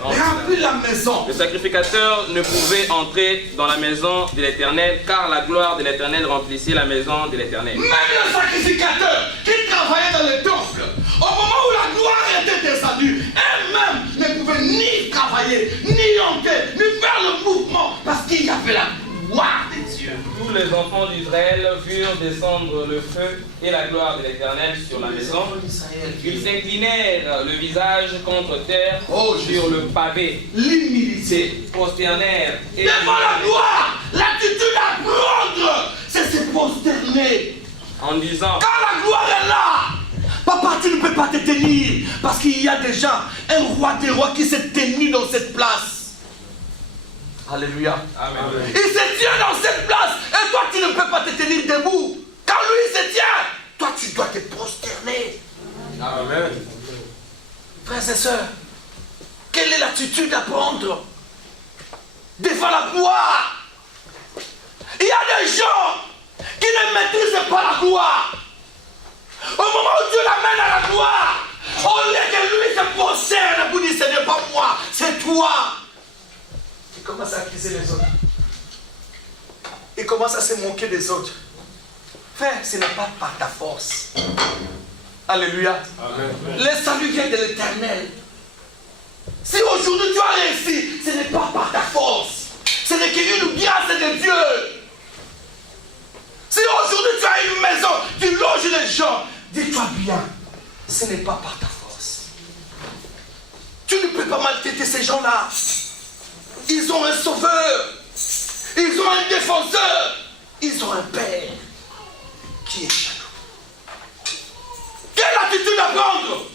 remplir la maison. Le sacrificateur ne pouvait entrer dans la maison de l'Éternel, car la gloire de l'Éternel remplissait la maison de l'Éternel. Même le sacrificateur qui travaillait dans le temple, au moment où la gloire était descendue, elle-même ne pouvait ni travailler, ni entrer, ni faire le mouvement, parce qu'il y avait la gloire de Dieu. Tous les enfants d'Israël virent descendre le feu et la gloire de l'Éternel sur la maison. Ils s'inclinèrent le visage contre terre sur le pavé. L'humilité. Prosternèrent et devant la gloire, l'attitude à prendre, c'est se prosterner. en disant: Quand la gloire est là, papa, tu ne peux pas te tenir, parce qu'il y a déjà un roi des rois qui s'est tenu dans cette place. Alléluia. Amen. Il se tient dans cette place, et toi tu ne peux pas te tenir debout. Quand lui se tient, toi tu dois te prosterner. Amen. Frères et sœurs, quelle est l'attitude à prendre devant la gloire? Il y a des gens qui ne maîtrisent pas la gloire. Au moment où Dieu l'amène à la gloire, au lieu que lui se prosterne pour dire: ce n'est pas moi, c'est toi. Il commence à accuser les autres. Il commence à se moquer des autres. Frère, ce n'est pas par ta force. Alléluia. Amen. Le salut vient de l'Éternel. Si aujourd'hui tu as réussi, ce n'est pas par ta force. Ce n'est qu'une grâce de Dieu. Si aujourd'hui tu as une maison, tu loges les gens, dis-toi bien, ce n'est pas par ta force. Tu ne peux pas maltraiter ces gens-là. Ils ont un sauveur. Ils ont un défenseur. Ils ont un père qui est jaloux. Quelle attitude à prendre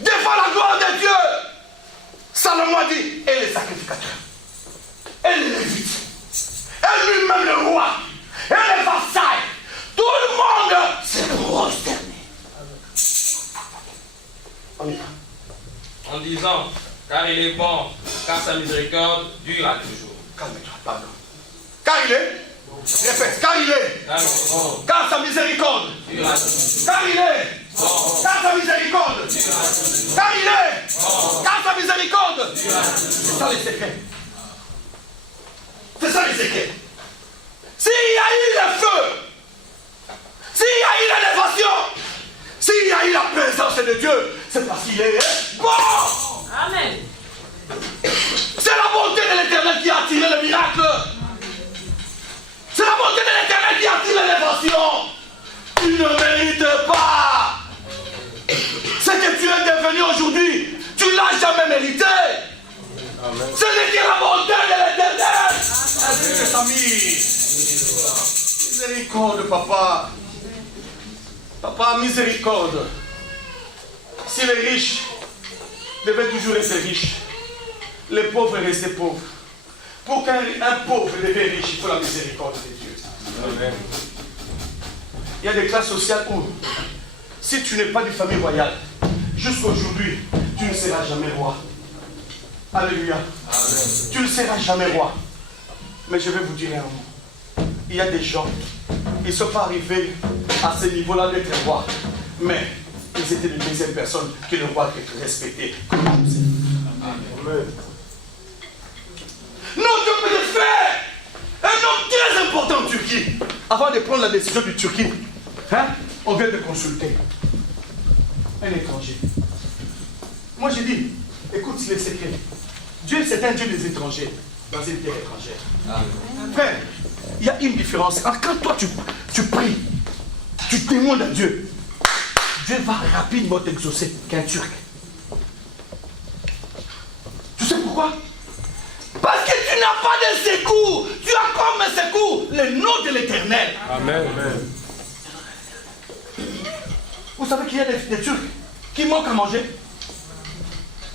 devant la gloire de Dieu? Salomon a dit: et les sacrificateurs, et les lévites, et lui-même le roi, et les vassals, tout le monde s'est prosterné. On y va. En disant: car il est bon, car sa miséricorde dure à toujours. Calme-toi, pardon. Car il est, répète, car il est, Car il est bon, car sa miséricorde dure à toujours. car il est, car sa miséricorde car il est, car sa miséricorde. C'est ça les secrets. C'est ça les secrets. S'il y a eu le feu, s'il y a eu l'élévation, s'il y a eu la présence de Dieu, c'est parce qu'il est bon. Amen. C'est la bonté de l'Éternel qui a attiré le miracle. C'est la bonté de l'Éternel qui a attiré l'élévation. Tu ne mérites pas. Ce que tu es devenu aujourd'hui, tu ne l'as jamais mérité. Ce n'est que la bonté de l'Éternel. Ainsi que sa miséricorde, papa. Papa, miséricorde. Si les riches devaient toujours rester riches, les pauvres restaient pauvres. Pour qu'un pauvre devienne riche, il faut la miséricorde de Dieu. Amen. Il y a des classes sociales où, si tu n'es pas d'une famille royale, jusqu'aujourd'hui, tu ne seras jamais roi. Alléluia. Amen. Tu ne seras jamais roi. Mais je vais vous dire un mot. Il y a des gens, ils ne sont pas arrivés à ce niveau-là d'être roi. Mais ils étaient de deuxième personne que le roi respectait. Comme nous. Amen. Notre préfet, un homme très important en Turquie. Avant de prendre la décision du Turquie, on vient de consulter un étranger. Moi j'ai dit, écoute les secrets. Dieu c'est un Dieu des étrangers dans une terre étrangère. Amen. Frère, il y a une différence. Quand toi tu pries, tu demandes à Dieu, Dieu va rapidement t'exaucer qu'un Turc. Tu sais pourquoi? Parce que tu n'as pas de secours. Tu as comme secours le nom de l'Éternel. Amen. Vous savez qu'il y a des Turcs qui manquent à manger.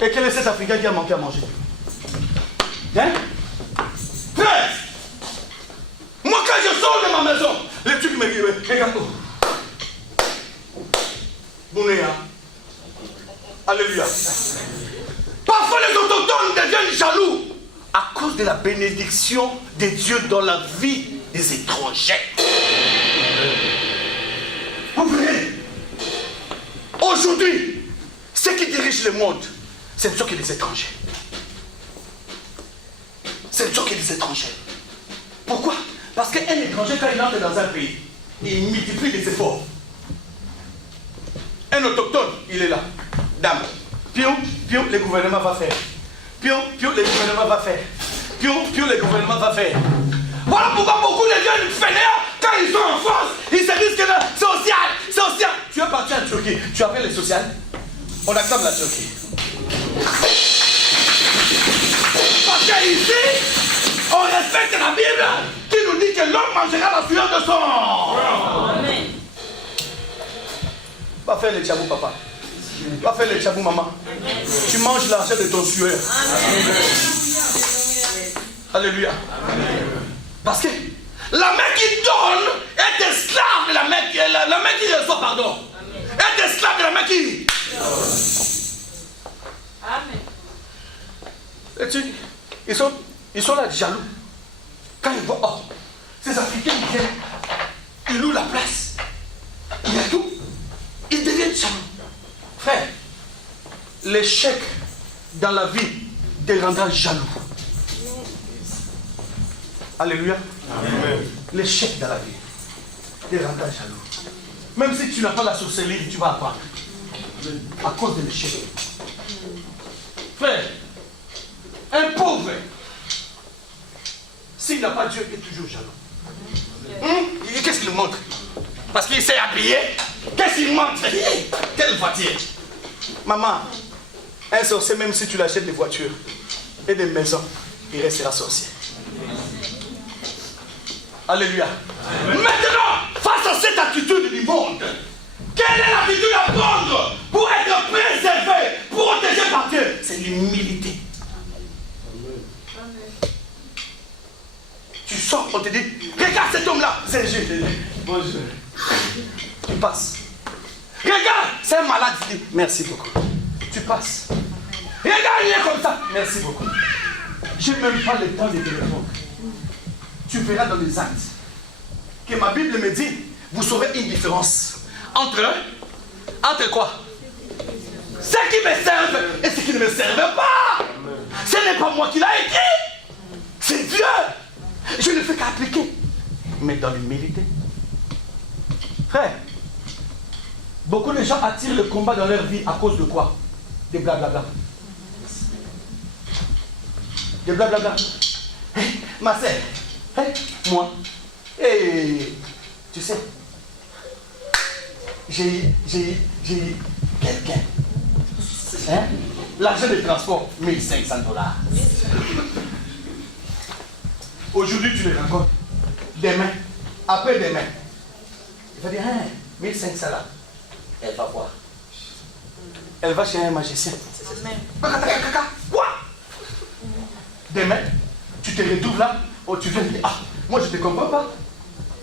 Et quel est cet Africain qui a manqué à manger? Hein? Frère, moi quand je sors de ma maison, les Turcs me disent, regarde. Bounéa. Alléluia. Parfois les autochtones deviennent jaloux à cause de la bénédiction de Dieu dans la vie des étrangers. Vous voyez, aujourd'hui, ceux qui dirigent le monde, Ce ne sont que des étrangers. Ce ne sont que des étrangers. Pourquoi? Parce qu'un étranger, quand il entre dans un pays, il multiplie les efforts. Un autochtone, il est là. Dame. Pion, pion, le gouvernement va faire. Pion, pion, le gouvernement va faire. Pion, pion, le gouvernement va faire. Voilà pourquoi beaucoup de jeunes fainéants, quand ils sont en France, ils se disent que le social, social. Tu es parti en Turquie, tu appelles le social? On accepte la Turquie. Parce qu'ici, on respecte la Bible qui nous dit que l'homme mangera la sueur de son. Amen. Va faire le tchabou, papa. Va faire le tchabou, maman. Amen. Tu manges l'argent de ton sueur. Amen. Alléluia. Amen. Parce que la main qui donne est esclave de la main qui, la main qui reçoit, pardon. Amen. Est esclave de la main qui. Amen. Et tu, ils sont là jaloux. Quand ils voient, oh, ces Africains ils viennent, ils louent la place. Il y a tout. Ils deviennent jaloux. Frère, l'échec dans la vie te rendra jaloux. Alléluia. Amen. L'échec dans la vie te rendra jaloux. Même si tu n'as pas la sorcellerie, tu vas apprendre. À cause de l'échec. Frère, un pauvre, s'il n'a pas Dieu, il est toujours jaloux. Qu'est-ce qu'il montre? Parce qu'il s'est habillé. Qu'est-ce qu'il montre? Quelle voiture? Maman, un sorcier, même si tu l'achètes des voitures et des maisons, il restera sorcier. Alléluia. Amen. Maintenant, face à cette attitude du monde, quelle est l'attitude à prendre pour être préservé, protégé par Dieu? C'est l'humilité. Tu sors, on te dit, regarde cet homme-là, c'est Jésus. Bonjour. Tu passes. Regarde, c'est un malade, tu dis, merci beaucoup. Tu passes. Regarde, il est comme ça, merci beaucoup. Je n'ai même pas le temps de téléphone. Tu verras dans les actes que ma Bible me dit, vous saurez une différence entre quoi? Ce qui me servent et ce qui ne me servent pas. Ce n'est pas moi qui l'ai écrit, c'est Dieu. Je ne fais qu'appliquer, mais dans l'humilité. Frère, beaucoup de gens attirent le combat dans leur vie à cause de quoi? Des blablabla. Des blablabla. Hey, ma sœur, hey, moi, hey, tu sais, j'ai quelqu'un. Hein? L'argent de transport, $1500. Aujourd'hui, tu les rencontres. Demain, après-demain. Il va dire, hein, 1500 là. Elle va voir. Elle va chez un magicien. Quoi? Demain, tu te retrouves là, oh, tu viens dire, ah, moi je te comprends pas.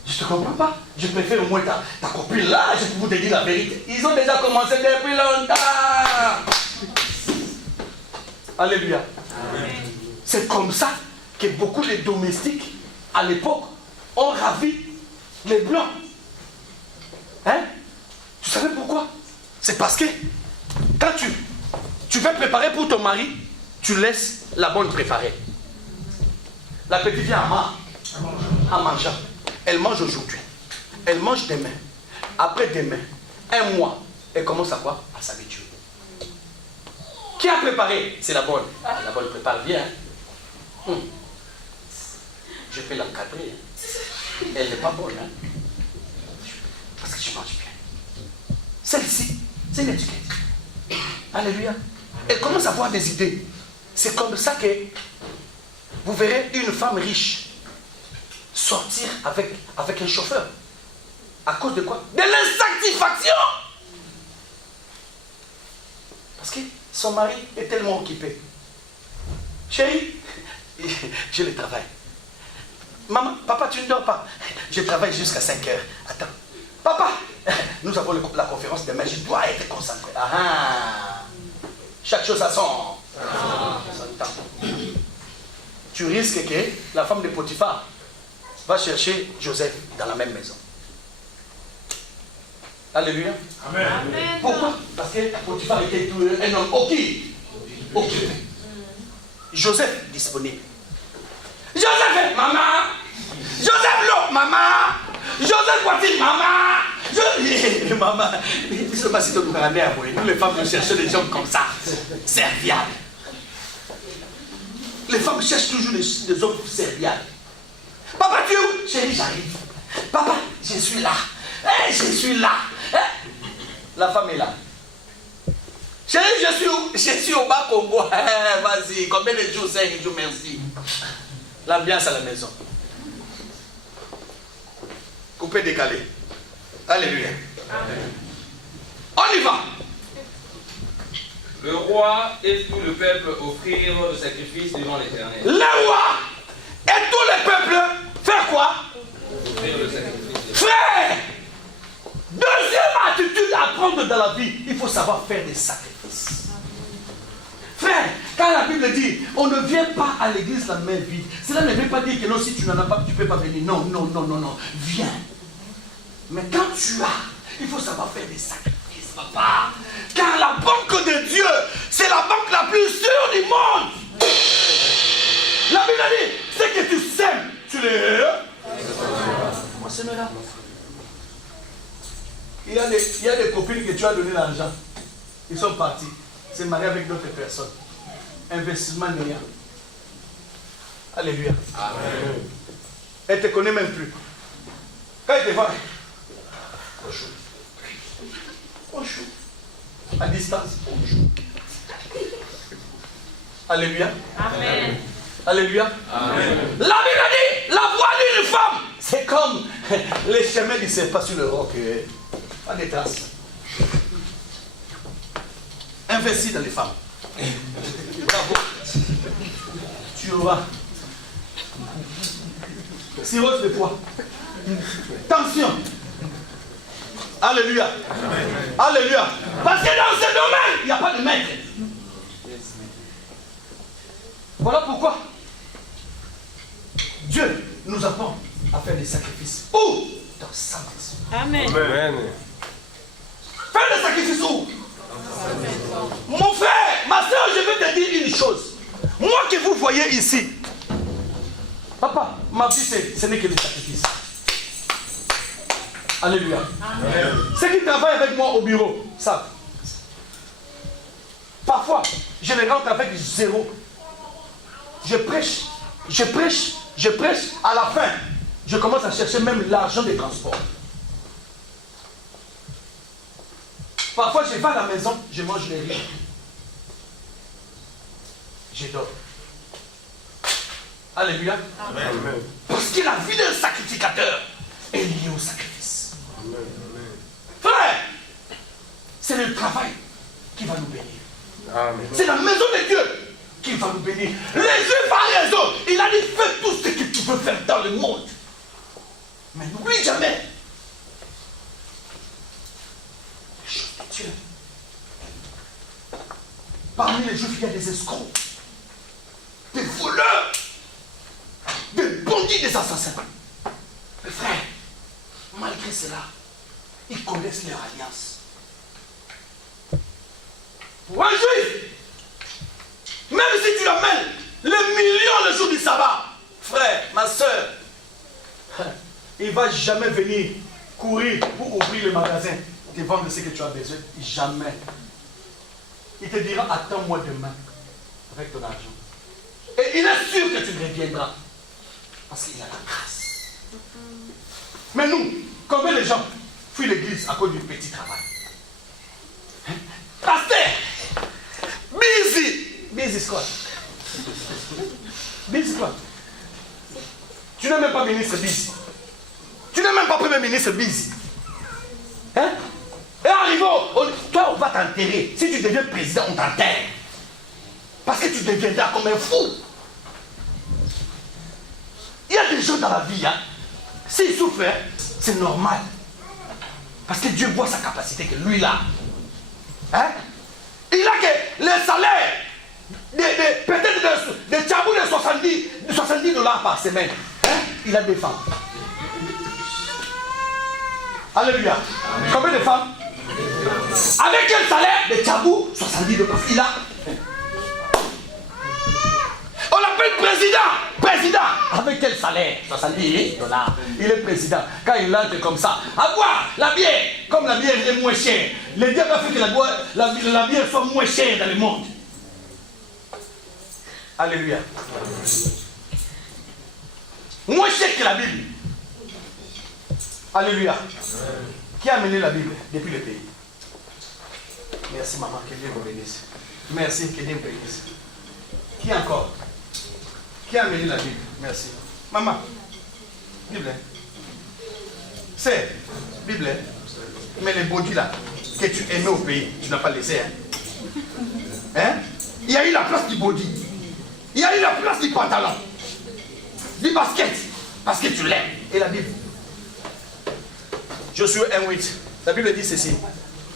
Je te comprends pas. Je préfère au moins ta copine là, je peux vous te dire la vérité. Ils ont déjà commencé depuis longtemps. Alléluia. Amen. C'est comme ça que beaucoup de domestiques à l'époque ont ravi les blancs. Hein? Tu savais pourquoi? C'est parce que quand tu veux préparer pour ton mari, tu laisses la bonne préparer. La petite vient en mangeant. Elle mange aujourd'hui. Elle mange demain. Après-demain, un mois, elle commence à quoi? À s'habituer. Qui a préparé? C'est la bonne. Ah, la bonne prépare bien. Je peux l'encadrer. Elle n'est pas bonne. Hein? Parce que je mange bien. Celle-ci, c'est une étiquette. Alléluia. Elle commence à avoir des idées. C'est comme ça que vous verrez une femme riche sortir avec un chauffeur. À cause de quoi? De l'insatisfaction. Parce que son mari est tellement occupé. Chérie, je le travaille. Maman, papa, tu ne dors pas. Je travaille jusqu'à 5 heures. Attends. Papa, nous avons la conférence demain. Je dois être concentré. Ah, chaque chose a son temps. Tu risques que la femme de Potiphar va chercher Joseph dans la même maison. Alléluia. Amen. Pourquoi? Parce que Potiphar était un homme ok. occupé. Joseph disponible. Joseph, maman. Joseph, l'eau, maman. Joseph, voici, maman. Maman, nous les femmes, nous cherchons des hommes comme ça, serviables. Les femmes cherchent toujours des hommes serviables. Papa, tu es où? Chérie, j'arrive. Papa, je suis là. Hey, je suis là. Hey. La femme est là. Chérie, je suis où? Je suis au bas Congo. Hey, vas-y, combien de jours? 5 jours, merci. L'ambiance à la maison. Coupé, décalé. Alléluia. Amen. On y va. Le roi et tout le peuple offrirent le sacrifice devant l'Éternel. Le roi et tout le peuple faire quoi? Offrir le sacrifice. Frère, deuxième attitude à prendre dans la vie, il faut savoir faire des sacrifices. Frère, quand la Bible dit on ne vient pas à l'église la main vide, cela ne veut pas dire que non, si tu n'en as pas, tu ne peux pas venir. Non, non, non, non, non. Viens. Mais quand tu as, il faut savoir faire des sacrifices, papa. Car la banque de Dieu, c'est la banque la plus sûre du monde. La Bible dit, c'est que tu sèmes, tu les... Moi, c'est là. Il y a des copines que tu as donné l'argent. Ils sont partis. C'est marié avec d'autres personnes. Investissement néant. Alléluia. Amen. Elle ne te connaît même plus. Quand elle te voit, bonjour. Bonjour. À distance, bonjour. Alléluia. Amen. Alléluia. Amen. La Bible dit, la voix d'une femme, c'est comme les chemins du serpent sur le roc. Pas de traces. Investis dans les femmes. Bravo. Tu auras cirrhose de poids. Tension. Alléluia. Amen. Alléluia. Parce que dans ce domaine, il n'y a pas de maître. Voilà pourquoi Dieu nous apprend à faire des sacrifices. Où? Dans sa maison. Amen. Amen. Faire des sacrifices où? Mon frère, ma soeur, je vais te dire une chose. Moi que vous voyez ici, papa, ma vie, ce n'est que des sacrifices. Alléluia. Amen. Ceux qui travaillent avec moi au bureau savent. Parfois, je les rentre avec zéro. Je prêche. À la fin, je commence à chercher même l'argent des transports. Parfois, je vais à la maison, je mange les riz. Je dors. Alléluia. Amen. Parce que la vie d'un sacrificateur est liée au sacrifice. Amen. Frère, c'est le travail qui va nous bénir. Amen. C'est la maison de Dieu qui va nous bénir. Les Juifs ont raison. Il a dit, fais tout ce que tu veux faire dans le monde. Mais n'oublie jamais les choses de Dieu. Parmi les Juifs, il y a des escrocs, des voleurs, des bandits, des assassins. Mais frère, malgré cela, ils connaissent leur alliance. Pour un Juif, même si tu amènes les millions le jour du sabbat, frère, ma soeur, il ne va jamais venir courir pour ouvrir le magasin, te vendre ce que tu as besoin. Jamais. Il te dira, attends-moi demain avec ton argent. Et il est sûr que tu reviendras. Parce qu'il y a la grâce. Mais nous, combien de gens fuient l'église à cause du petit travail? Hein? Pasteur, busy. Busy quoi? Busy quoi? Tu n'es même pas ministre busy. Tu n'es même pas premier ministre busy. Hein? Et arrivons, toi on va t'enterrer. Si tu deviens président, on t'enterre. Parce que tu deviendras comme un fou. Il y a des gens dans la vie, hein, s'ils souffrent, c'est normal. Parce que Dieu voit sa capacité que lui là. Hein? Il a que le salaire peut-être de tchabou de 70 $ par semaine. Hein? Il a des femmes. Alléluia. Combien de femmes? Avec quel salaire de tchabou 70 $? Il a. s'appelle président. Avec quel salaire? 70 $. Il est président. Quand il entre comme ça, à boire la bière. Comme la bière est moins chère. Le diable a fait que la bière soit moins chère dans le monde. Alléluia. Moins cher que la Bible. Alléluia. Qui a amené la Bible depuis le pays? Merci maman, que Dieu vous bénisse. Merci, que Dieu vous bénisse. Qui encore? Qui a amené la Bible? Merci. Maman, Bible. C'est Bible. Mais les body là, que tu aimais au pays, tu n'as pas laissé. Hein? Il y a eu la place du body. Il y a eu la place du pantalon. Du basket. Parce que tu l'aimes. Et la Bible. Josué 1:8. La Bible dit ceci.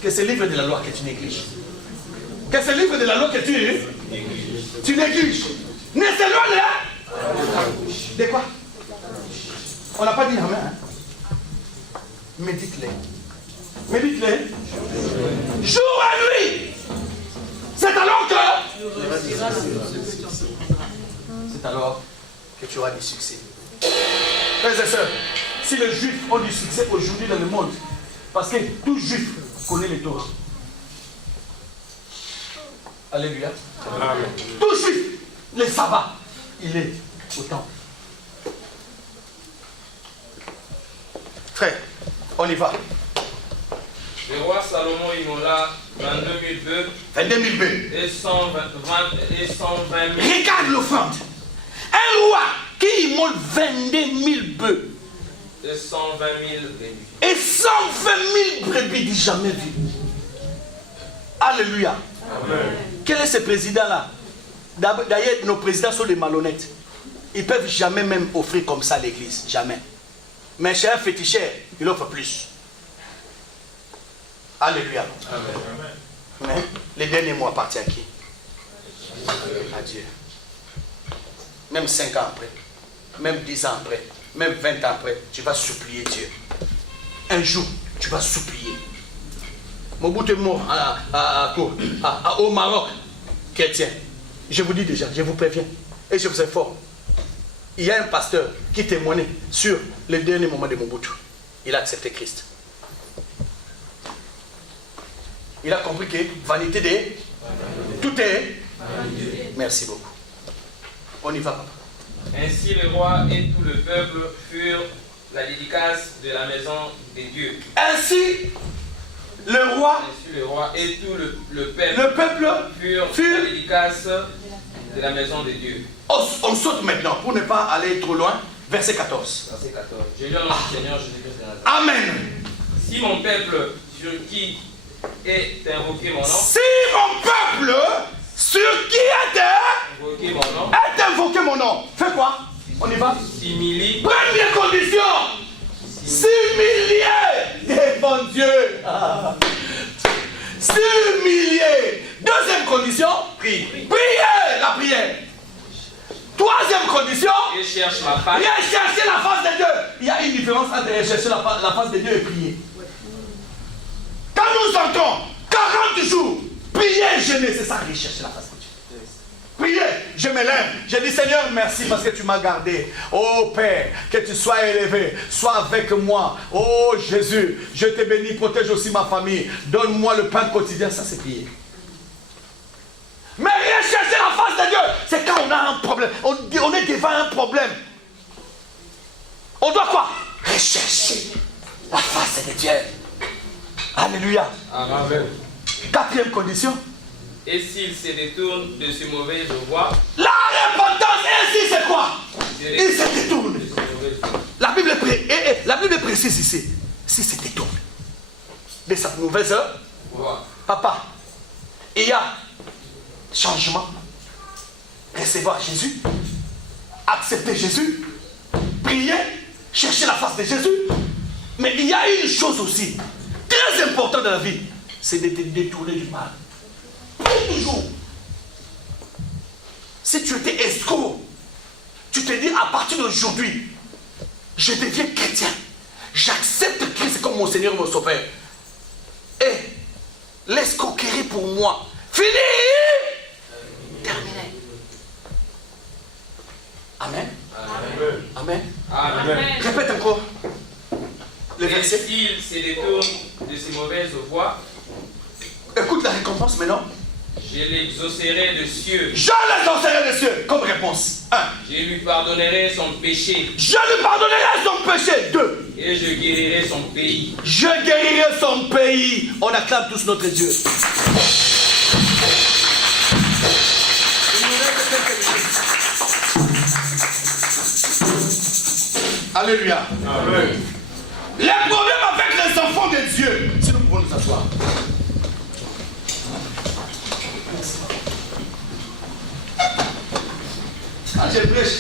Que ce livre de la loi que tu négliges. Que ce livre de la loi que tu négliges. Ne s'éloigne là. De quoi? On n'a pas dit amen. Hein? Médite-les. Médite-les. Jour et nuit. C'est alors que. C'est alors que tu auras du succès. Frères et sœurs, si les Juifs ont du succès aujourd'hui dans le monde, parce que tout Juif connaît les Torah. Alléluia. Amen. Tout Juif, le sabbat, il est au temple. Frère, on y va. Le roi Salomon immola 22 000 bœufs. 22 000 bœufs. Et 120 000. Regarde l'offrande. Un roi qui immole 22 000 bœufs. Et 120 000 brebis. Et 120 000 brebis, dit jamais vu. Alléluia. Amen. Quel est ce président-là? D'ailleurs, nos présidents sont des malhonnêtes. Ils ne peuvent jamais même offrir comme ça à l'église. Jamais. Mais chez un féticheur, il offre plus. Alléluia. Amen. Mais les derniers mois appartiennent à qui? À Dieu. Même 5 ans après, même 10 ans après, même 20 ans après, tu vas supplier Dieu. Un jour, tu vas supplier. Mobutu est mort au Maroc, chrétien. Je vous dis déjà, je vous préviens, et je vous informe. Il y a un pasteur qui témoignait sur les derniers moments de Mobutu. Il a accepté Christ. Il a compris que vanité de tout est. Merci beaucoup. On y va, papa. Ainsi le roi et tout le peuple furent la dédicace de la maison des dieux. Ainsi le roi et tout le peuple furent la dédicace de la maison des dieux. On saute maintenant pour ne pas aller trop loin. Verset 14. Verset 14. Je lis au nom du Seigneur Jésus-Christ de Nazareth. Amen. Si mon peuple sur qui est invoqué mon nom. Si mon peuple sur qui est invoqué mon nom. Fais quoi? On y va? S'humilie. Première condition. S'humilier devant Dieu. S'humilier. Deuxième condition. Prier. La prière. Troisième condition. Et cherche ma face. Rechercher la face de Dieu. Il y a une différence entre rechercher la face de Dieu et prier. Quand nous entrons 40 jours, prier et jeûner, c'est ça, rechercher la face de Dieu. Prier, je me lève, je dis Seigneur, merci parce que tu m'as gardé. Oh Père, que tu sois élevé, sois avec moi. Oh Jésus, je te bénis, protège aussi ma famille. Donne-moi le pain quotidien, ça c'est prier. Mais rechercher la face de Dieu, c'est quand on a un problème. On est devant un problème. On doit quoi? Rechercher la face de Dieu. Alléluia. Amen. Quatrième condition. Et s'il se détourne de ce mauvais voie. La repentance, ainsi c'est quoi? Il se détourne. La Bible précise ici. Si se détourne de sa mauvaise voie. Papa, il y a changement. Recevoir Jésus. Accepter Jésus. Prier. Chercher la face de Jésus. Mais il y a une chose aussi. Très important dans la vie, c'est de te détourner du mal. Pour toujours. Si tu étais escroc, tu te dis à partir d'aujourd'hui, je deviens chrétien. J'accepte Christ comme mon Seigneur et mon Sauveur. Et l'escroquerie pour moi, fini. Terminé. Amen. Amen. Amen. Amen. Répète encore le Et verset. s'il se détourne de ses mauvaises voies, Écoute la récompense maintenant. je l'exaucerai de cieux. Je l'exaucerai des cieux. Comme réponse. 1. Je lui pardonnerai son péché. Je lui pardonnerai son péché. 2. Et je guérirai son pays. Je guérirai son pays. On acclame tous notre Dieu. Alléluia. Amen. Les problèmes avec les enfants de Dieu. Si nous pouvons nous asseoir. Quand je prêche,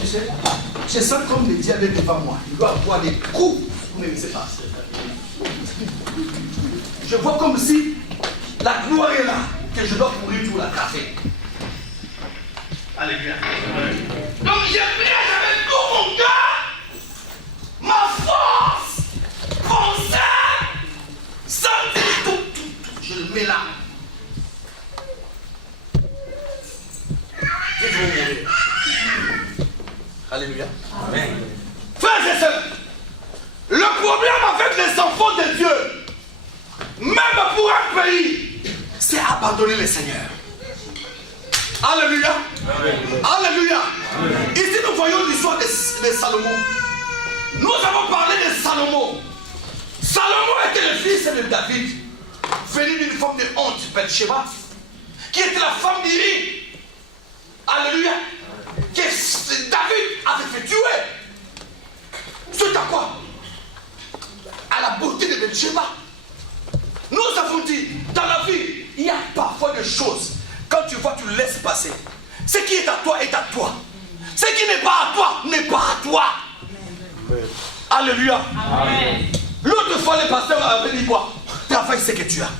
tu sais, je sens comme le diable est devant moi. Il doit avoir des coups pour me laisser passer. Je vois comme si la gloire est là, que je dois courir pour la café. Alléluia. Donc je prêche avec tout mon cœur, ma force, pensée, sentir tout. Je le mets là. Alléluia. Amen. Frères et sœurs, le problème avec les enfants de Dieu, même pour un pays, c'est abandonner le Seigneur. Alléluia. Amen. Alléluia. Ici, nous voyons l'histoire de Salomon. Nous avons parlé de Salomon. Salomon était le fils de David, venu d'une femme de honte, Bathsheba, qui était la femme d'Élie. Alléluia. Que David avait fait tuer. Suite à quoi? À la beauté de Bathsheba. Nous avons dit, dans la vie, il y a parfois des choses. Quand tu vois, tu laisses passer. Ce qui est à toi est à toi. Ce qui n'est pas à toi n'est pas à toi. Amen. Alléluia. Amen. L'autre fois, le pasteur avait dit quoi? Travaille ce que tu as.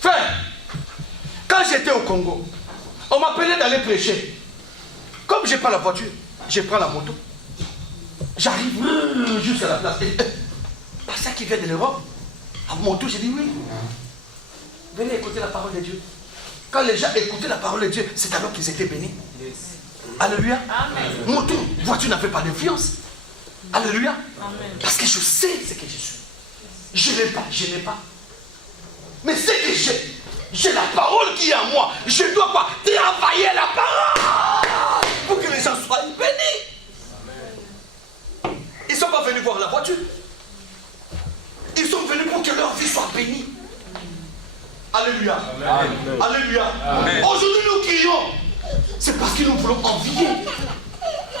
Frère, quand j'étais au Congo, on m'appelait d'aller prêcher. Comme je prends la voiture, je prends la moto. J'arrive jusqu'à la place. Pasteur qui vient de l'Europe, à moto, j'ai dit oui. Venez écouter la parole de Dieu. Quand les gens écoutaient la parole de Dieu, c'est alors qu'ils étaient bénis. Alléluia. Amen. Moto, voiture n'avait pas d'influence. Alléluia. Amen. Parce que je sais ce que je suis. Je n'ai pas, je n'ai pas. Mais ce que j'ai la parole qui est en moi. Je dois pas travailler la parole pour que les gens soient bénis. Ils ne sont pas venus voir la voiture. Ils sont venus pour que leur vie soit bénie. Alléluia. Amen. Alléluia. Amen. Aujourd'hui nous crions. C'est parce que nous voulons envier.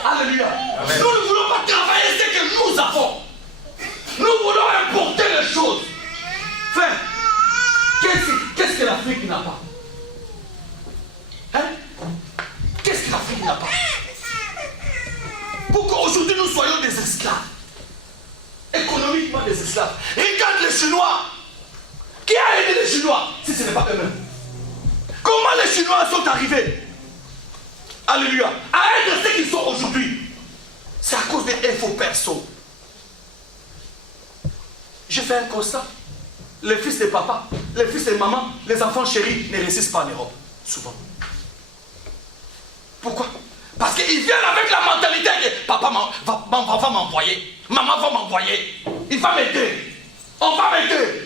Alléluia. Amen. Nous ne voulons pas travailler ce que nous avons. Nous voulons importer les choses. Frère, qu'est-ce que l'Afrique n'a pas? Hein? Qu'est-ce que l'Afrique n'a pas? Pour qu'aujourd'hui nous soyons des esclaves. Économiquement des esclaves. Regarde les Chinois. Qui a aidé les Chinois si ce n'est pas eux-mêmes? Comment les Chinois sont arrivés? Alléluia. À être ce qu'ils sont aujourd'hui. C'est à cause des infos perso. J'ai fait un constat. Les fils de papa, les fils de maman, les enfants chéris ne réussissent pas en Europe. Souvent. Pourquoi? Parce qu'ils viennent avec la mentalité que papa va m'envoyer. Maman va m'envoyer. Il va m'aider. On va m'aider.